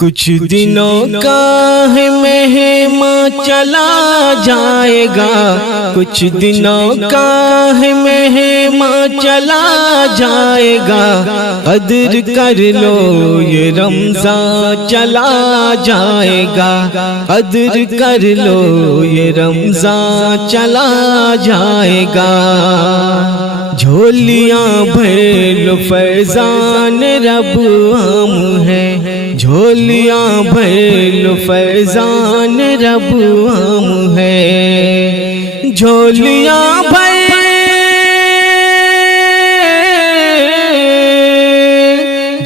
کچھ دنوں کا ہے مہماں چلا جائے گا، کچھ دنوں کا ہے مہماں چلا جائے گا، قدر کر لو یہ رمضان چلا جائے گا، قدر کر لو یہ رمضان چلا جائے گا۔ جھولیاں بھر لو فیضان رب عام ہے، جھولیاں بھر لو فیضان رب عام ہے، جھولیاں بھر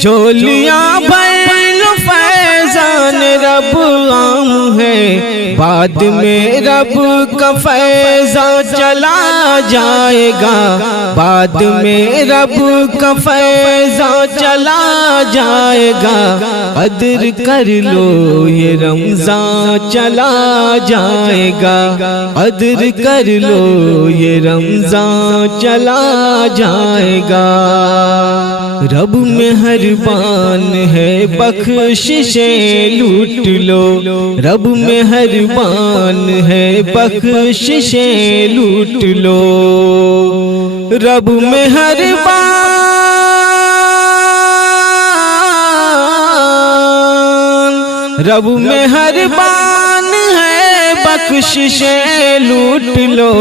جھولیاں بھر لو فیضان رب عام ہے، بعد میں رب کا فیضان چلا جائے گا، بعد میں رب کا فیضان چلا جائے گا، قدر کر لو یہ رمضان چلا جائے گا، قدر کر لو یہ رمضان چلا جائے گا۔ رب مہربان ہے بخششیں لوٹ لو، رب مہربان ہے بخششیں لوٹ لو، رب مہربان، رب مہربان ہے بخششیں لوٹ لو،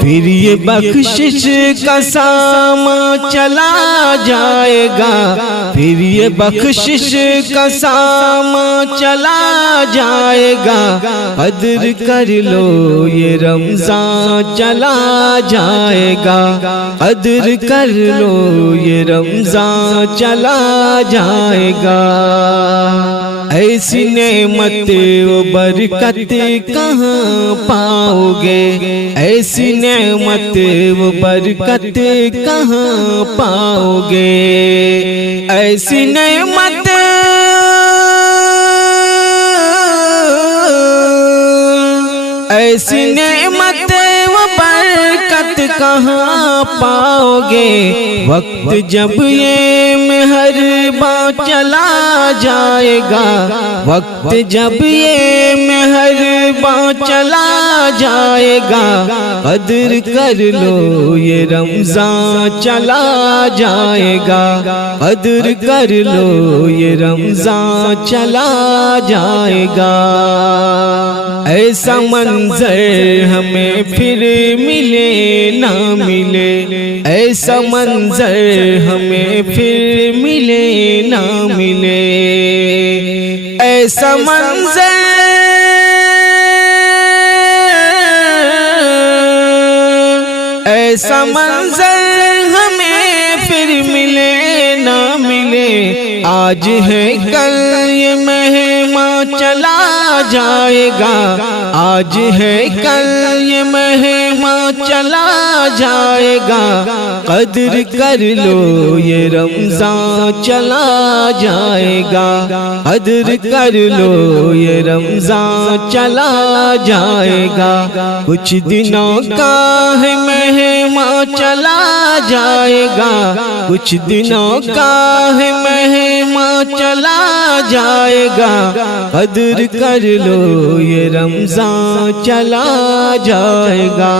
پھر یہ بخشش کا سامان چلا جائے گا، پھر یہ بخشش کا سامان چلا جائے گا، قدر کر لو یہ رمضان چلا جائے گا، قدر کر لو یہ رمضان چلا جائے گا۔ ایسی نعمت و برکت کہاں پاؤ گے، ایسی نعمت و برکت کہاں پاؤ گے، ایسی نعمت ایسی نعمت و برکت کہاں پاؤ گے، وقت جب یہ مہربان چلا جائے گا، وقت جب یہ مہربان چلا جائے گا، قدر کر لو یہ رمضان چلا جائے گا، قدر کر لو یہ رمضان چلا جائے گا۔ ایسا منظر ہمیں پھر ملے نہ ملے، ایسا منظر ہمیں پھر ملے نہ ملے، ایسا منظر ایسا منظر ہمیں پھر ملے نہ ملے، آج ہے کل یہ مہمان چلا جائے گا، آج ہے کل یہ مہمان چلا جائے گا، قدر کر لو یہ رمضان چلا جائے گا، قدر کر لو یہ رمضان چلا جائے گا، کچھ دنوں کا ہے مہمان چلا جائے گا، کچھ دنوں کا ہے مہمان چلا جائے گا، قدر کر لو یہ رمضان چلا جائے گا۔